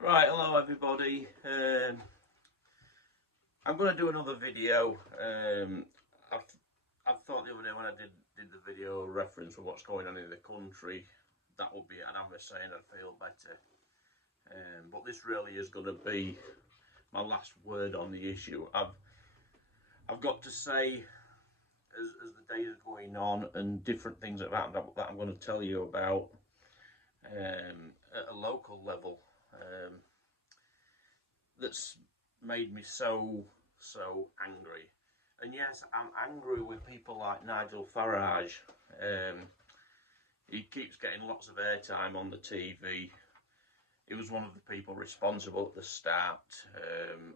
Right, hello everybody. I'm going to do another video. I've, I've thought the other day when I did the video reference for what's going on in the country, that would be an I'm saying I'd feel better. But this really is going to be my last word on the issue. I've got to say, as the days are going on and different things that have happened that I'm going to tell you about at a local level. That's made me so angry. And yes, I'm angry with people like Nigel Farage. Um, he keeps getting lots of airtime on the TV. He was one of the people responsible at the start,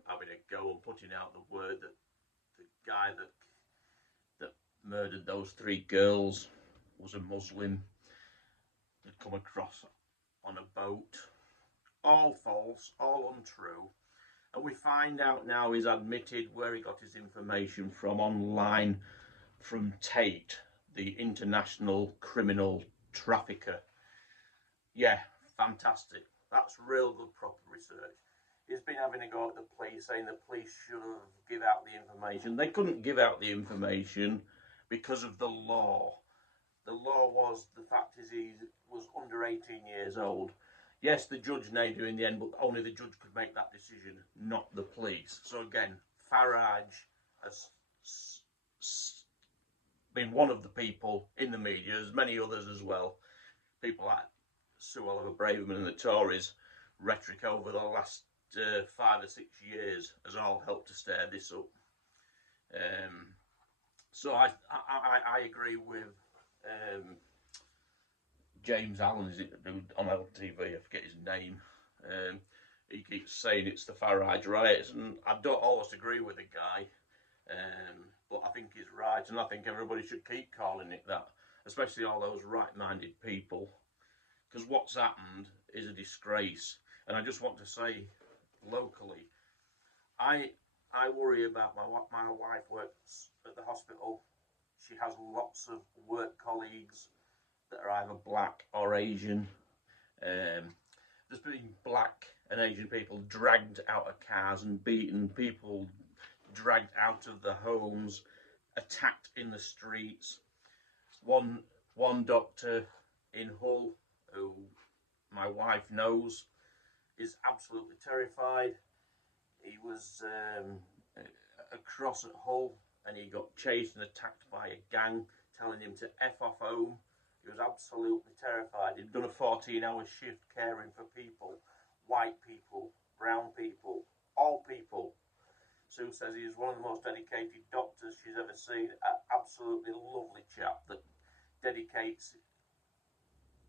having a go and putting out the word that the guy that murdered those three girls was a Muslim. Had come across on a boat. All false, all untrue. And we find out now he's admitted where he got his information from online from Tate, the international criminal trafficker. Yeah, fantastic. That's real good proper research. He's been having a go at the police, saying the police should have give out the information. They couldn't give out the information because of the law. The law was, the fact is he was under 18 years old. Yes, the judge named him in the end, but only the judge could make that decision, not the police. So again, Farage has been one of the people in the media, as many others as well. People like Sue Oliver Braverman and the Tories' rhetoric over the last 5 or 6 years has all helped to stir this up. So I agree with James Allen, is it, on LTV? I forget his name. He keeps saying it's the Farage riots, and I don't always agree with the guy, but I think he's right, and I think everybody should keep calling it that, especially all those right-minded people, because what's happened is a disgrace. And I just want to say, locally, I worry about my wife works at the hospital. She has lots of work colleagues that are either black or Asian. There's been black and Asian people dragged out of cars and beaten, people dragged out of the homes, attacked in the streets. One doctor in Hull, who my wife knows, is absolutely terrified. He was across at Hull and he got chased and attacked by a gang telling him to F off home. He was absolutely terrified. He'd done a 14-hour shift caring for people, white people, brown people, all people. Sue says he is one of the most dedicated doctors she's ever seen. An absolutely lovely chap that dedicates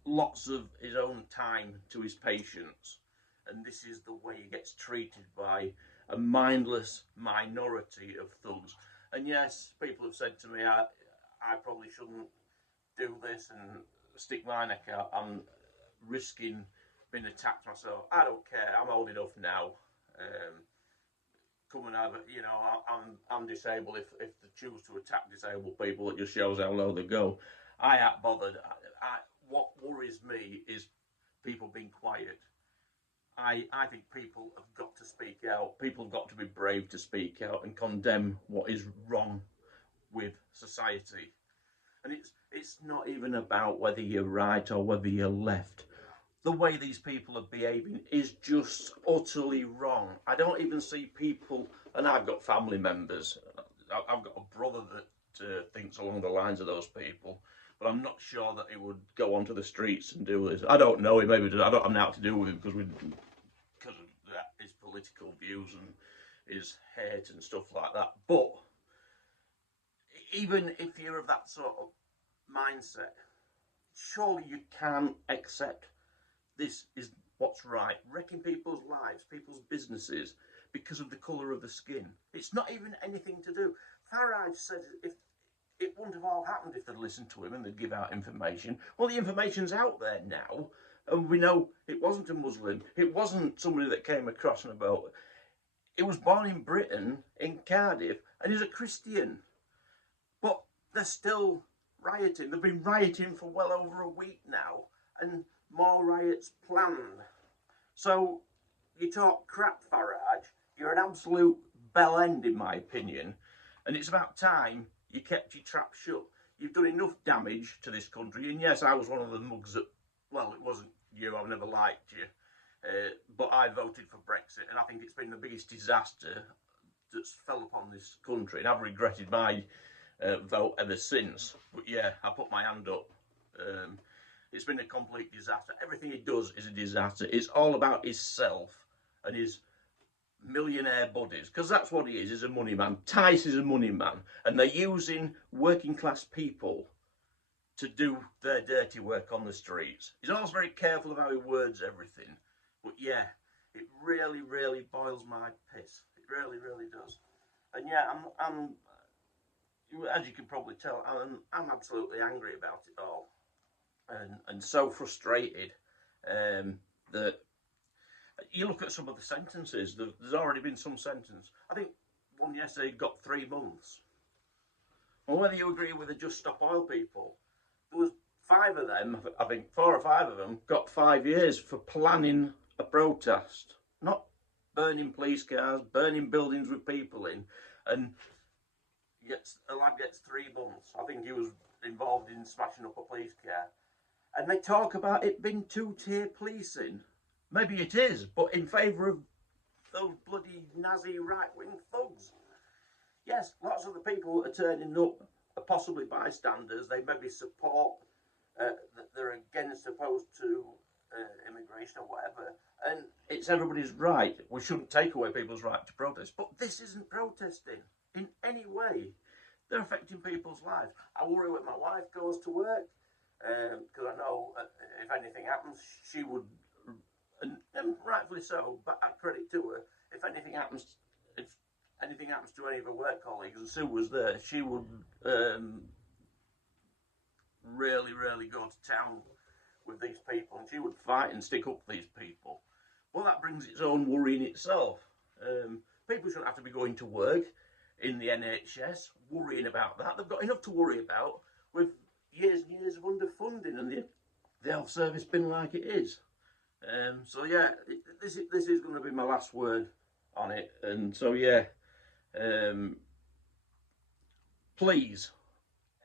lots of his own time to his patients. And this is the way he gets treated by a mindless minority of thugs. And yes, people have said to me, I probably shouldn't do this and stick my neck out. I'm risking being attacked myself. I don't care. I'm old enough now. Come and have it. You know, I'm disabled. If they choose to attack disabled people, it just shows how low they go. I ain't bothered. What worries me is people being quiet. I think people have got to speak out. People have got to be brave to speak out and condemn what is wrong with society. And it's not even about whether you're right or whether you're left. The way these people are behaving is just utterly wrong. I don't even see people, and I've got family members. I've got a brother that thinks along the lines of those people, but I'm not sure that he would go onto the streets and do this. I don't know him. Maybe I don't have nothing to do with him because of his political views and his hate and stuff like that. But even if you're of that sort of mindset, surely you can accept this is what's right. Wrecking people's lives, people's businesses, because of the colour of the skin. It's not even anything to do. Farage said if it wouldn't have all happened if they'd listened to him and they'd give out information. Well, the information's out there now, and we know it wasn't a Muslim. It wasn't somebody that came across on a boat. He was born in Britain, in Cardiff, and he's a Christian. But they're still rioting. They've been rioting for well over a week now, and more riots planned. So you talk crap, Farage. You're an absolute bell end, in my opinion. And it's about time you kept your trap shut. You've done enough damage to this country. And yes, I was one of the mugs that, well, it wasn't you, I've never liked you. But I voted for Brexit, and I think it's been the biggest disaster that's fell upon this country. And I've regretted my vote ever since. But yeah, I put my hand up. It's been a complete disaster. Everything he does is a disaster. It's all about himself and his millionaire buddies, because that's what he is. He's a money man. Tice is a money man, and they're using working class people to do their dirty work on the streets. He's always very careful of how he words everything, but yeah, it really, really boils my piss. It really, really does. And yeah, I'm as you can probably tell, I'm absolutely angry about it all, and so frustrated that you look at some of the sentences. There's already been some sentence. I think one yesterday got 3 months. Well, whether you agree with the Just Stop Oil people, there was 5 of them. I think 4 or 5 of them got 5 years for planning a protest, not burning police cars, burning buildings with people in, and a lad gets 3 months. I think he was involved in smashing up a police car, and they talk about it being 2-tier policing. Maybe it is, but in favour of those bloody Nazi right-wing thugs. Yes, lots of the people that are turning up are possibly bystanders. They maybe support that they're against, opposed to immigration or whatever. And it's everybody's right. We shouldn't take away people's right to protest. But this isn't protesting in any way. They're affecting people's lives. I worry when my wife goes to work, because I know if anything happens, she would... And rightfully so, but I credit to her. If anything happens to any of her work colleagues, and Sue was there, she would really, really go to town with these people, and she would fight and stick up for these people. Well, that brings its own worry in itself. People shouldn't have to be going to work in the NHS worrying about that. They've got enough to worry about with years and years of underfunding and the health service being like it is. So yeah, this is going to be my last word on it, and so yeah, please,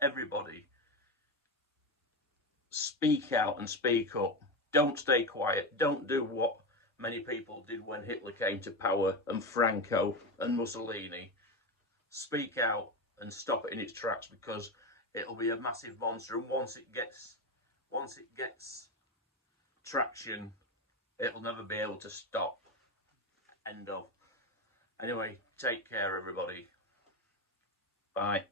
everybody, speak out and speak up. Don't stay quiet. Don't do what many people did when Hitler came to power, and Franco and Mussolini. Speak out and stop it in its tracks, because it'll be a massive monster, and once it gets traction, it'll never be able to stop. End of. Anyway, take care, everybody. Bye.